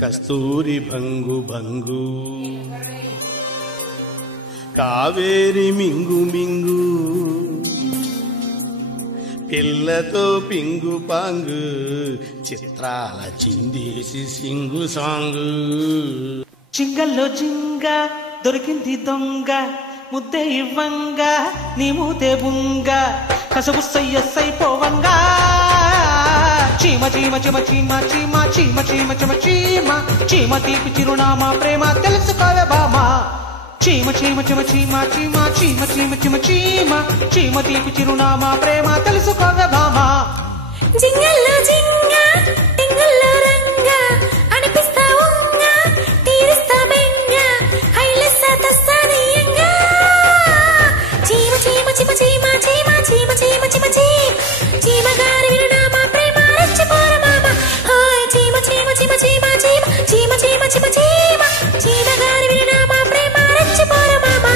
కస్తూరి భంగు భంగు కావేరి మింగు మింగు పిల్లతో పింగు పాంగు చిత్రాల చిందేసి సింగు సాంగు. చింగల్లో జింగ దొరికింది దొంగ ముద్దే ఇవ్వంగా నీ మూతే బుంగ కసబు సయ్యపోవంగా చీమ చీమ చీమ చీమ చీమ చీమ చీమ చీమ చీమ చీమ తీపి చిరునామా ప్రేమ తెలుసుకోవే బామా చీమ చీమ చీమ చీమ చీమ చీమ చీమ చీమ చీమ చీమ తీపి చిరునామా ప్రేమ తెలుసుకోవే బామా. జింగల్లో జింగ టింగల్లో రంగ అనిపిస్తా ఉంగ తీరిస్తా బెంగ హైలెస్సా తస్సానియంగా చీమ చీమ చీమ చీమ చీమ చీమ చీమ చీమ చీమ చీమ గారి విరునామా ప్రేమ రెచ్చిపోర మామ హాయ్ చీమ చీమ చీమ చీమ చీమ చీమ చీమ చీమ చీమ చీమ గారి విరునామా ప్రేమ రెచ్చిపోర మామ.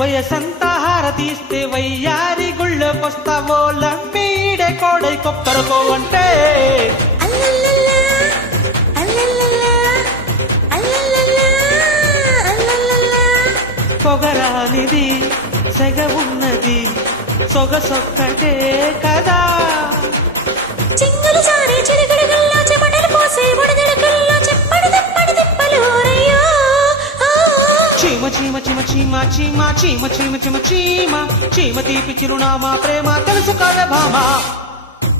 వయసంతా హారతీస్తే వయ్యారి గుళ్ళకొస్తావో లంపీడే కోడై కొక్కరకో అంటే పొగరానిది సెగ ఉన్నది సొగసొక్కటే కదా చింగులు సారే చిరుగడుగుల్లో చెమటలు పోసే బుడగడుగుల్లో చెప్పడు తిప్పడు తిప్పలు రయ్యో చీమ చీమ చీమ చీమ చీమ చీమ చీమ చీమ చీమ చీమ తీపి చిరునామా ప్రేమ తెలుసుకోవే భామా.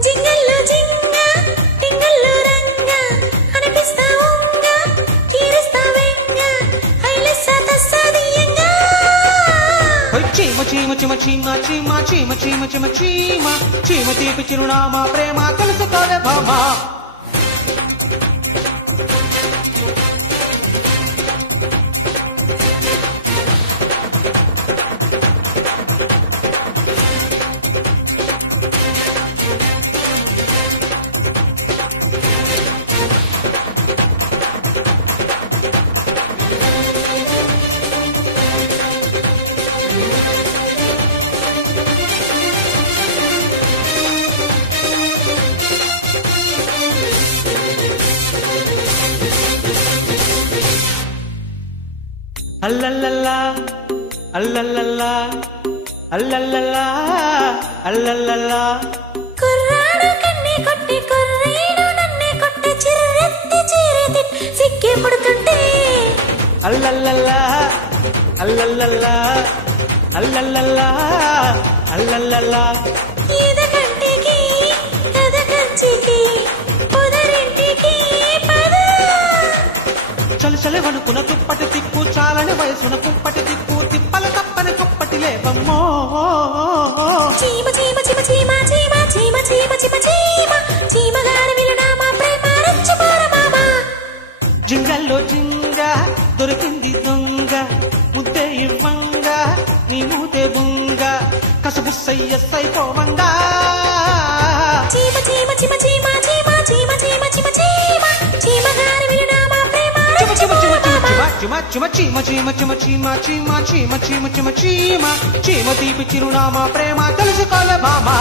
జింగల్లో జింగ టింగల్లో రంగ అనిపిస్తా ఉంగ తీరిస్తా వెంగ హైలెస్సా తస్సాదియంగా చీమ చీమ చీమ చీమ చీమ చీమ చీమ చీమ చీమ చీమ తీపి చిరునామా ప్రేమ తెలుసుకోవే భామా. అల్లల్లల్లా అల్లల్లల్లా అల్లల్లల్లా అల్లల్లల్లా కుర్రాడు కన్నే కొట్టి కుర్రీడు నన్నే కొట్టి చిర్రెత్తి చీరెత్తి సిక్కి పడుతుంటే అల్లల్లల్లా అల్లల్లల్లా అల్లల్లల్లా అల్లల్లల్లా ఈద కంటికి కథ కంచికి పొదరింటికి పద చలి చలి వణుకున తుప్పటి తిప్పు చాలని వయసున కుంపటి తిప్పు తిప్పల తప్పని తుప్పటి లేవమ్మో చీమ చీమ చీమ చీమ చీమ చీమ చీమ చీమ చీమ చీమ గారి విలునామా ప్రేమ రెచ్చిపోర మామ. జింగల్లో జింగ దొరికింది దొంగ ముద్దే ఇవ్వంగా నీ మూతే బుంగ కసబు సయ్యపోవంగా చీమ చీమ చీమ చీమ చీమ చీమ చీమ చీమ చీమ చీమ గారి విలునామా ప్రేమ రెచ్చిపోర మామ. చిమ చిమ చీమ చీమ చీమ చీమ చీమ చీమ చీమ చీమ చీమ చీమ తీపి చిరునామా ప్రేమ తెలుసుకోవే భామా.